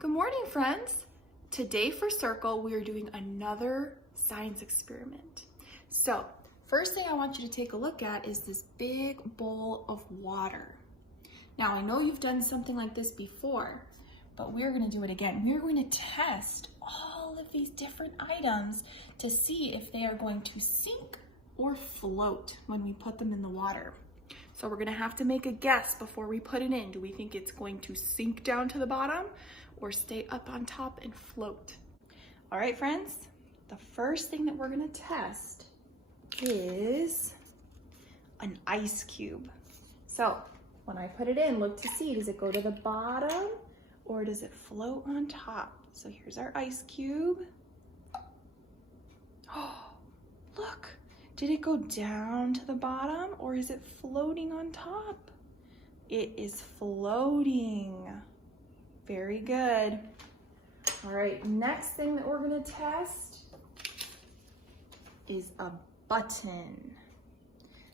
Good morning, friends. Today for Circle, we are doing another science experiment. So, first thing I want you to take a look at is this big bowl of water. Now, I know you've done something like this before, but we're going to do it again. We're going to test all of these different items to see if they are going to sink or float when we put them in the water. So we're gonna have to make a guess before we put it in. Do we think it's going to sink down to the bottom or stay up on top and float? All right, friends, the first thing that we're gonna test is an ice cube. So when I put it in, look to see, does it go to the bottom or does it float on top? So here's our ice cube. Oh, look. Did it go down to the bottom or is it floating on top? It is floating. Very good. All right, next thing that we're gonna test is a button.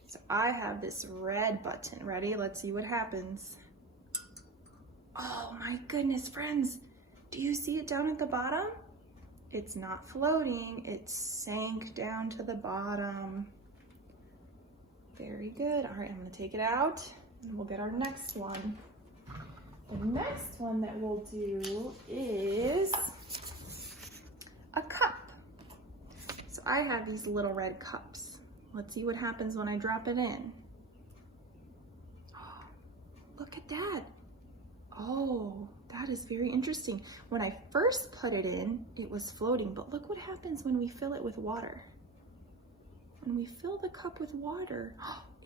So I have this red button. Ready? Let's see what happens. Oh my goodness, friends. Do you see it down at the bottom? It's not floating, it sank down to the bottom. Very good. All right, I'm gonna take it out and we'll get our next one. The next one that we'll do is a cup. So I have these little red cups. Let's see what happens when I drop it in. Oh, look at that. Oh, that is very interesting. When I first put it in, it was floating, but look what happens when we fill it with water. When we fill the cup with water,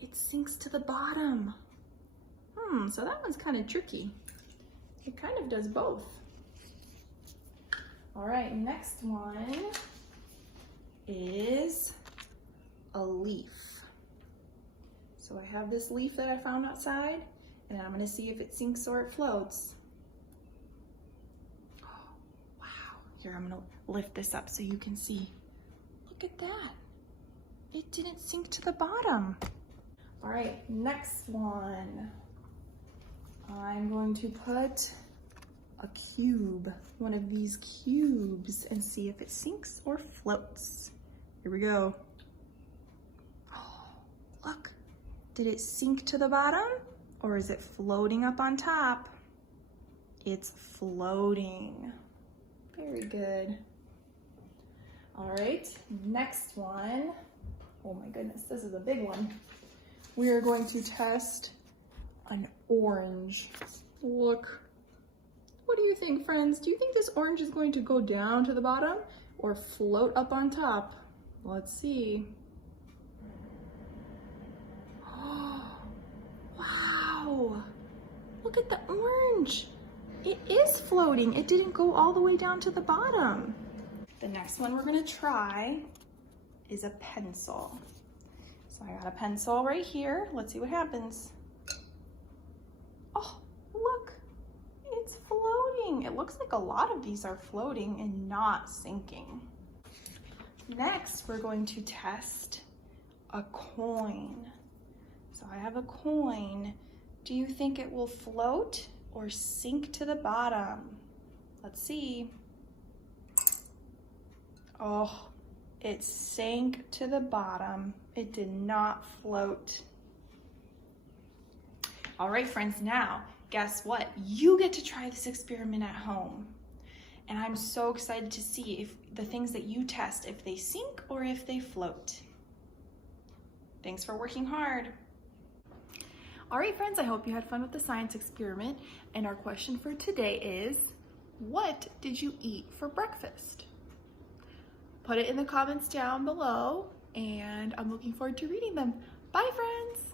it sinks to the bottom. So that one's kind of tricky. It kind of does both. All right, next one is a leaf. So I have this leaf that I found outside, and I'm gonna see if it sinks or it floats. Oh, wow. Here, I'm gonna lift this up so you can see. Look at that. It didn't sink to the bottom. All right, next one. I'm going to put a cube, one of these cubes, and see if it sinks or floats. Here we go. Oh, look. Did it sink to the bottom? Or is it floating up on top? It's floating. Very good. All right, next one. Oh my goodness, this is a big one. We are going to test an orange. Look. What do you think, friends? Do you think this orange is going to go down to the bottom or float up on top? Let's see. Wow, look at the orange. It is floating. It didn't go all the way down to the bottom. The next one we're gonna try is a pencil. So I got a pencil right here. Let's see what happens. Oh, look, it's floating. It looks like a lot of these are floating and not sinking. Next, we're going to test a coin. So I have a coin. Do you think it will float or sink to the bottom? Let's see. Oh, it sank to the bottom. It did not float. All right, friends, now, guess what? You get to try this experiment at home. And I'm so excited to see if the things that you test, if they sink or if they float. Thanks for working hard. All right, friends, I hope you had fun with the science experiment. And our question for today is, what did you eat for breakfast? Put it in the comments down below, and I'm looking forward to reading them. Bye, friends.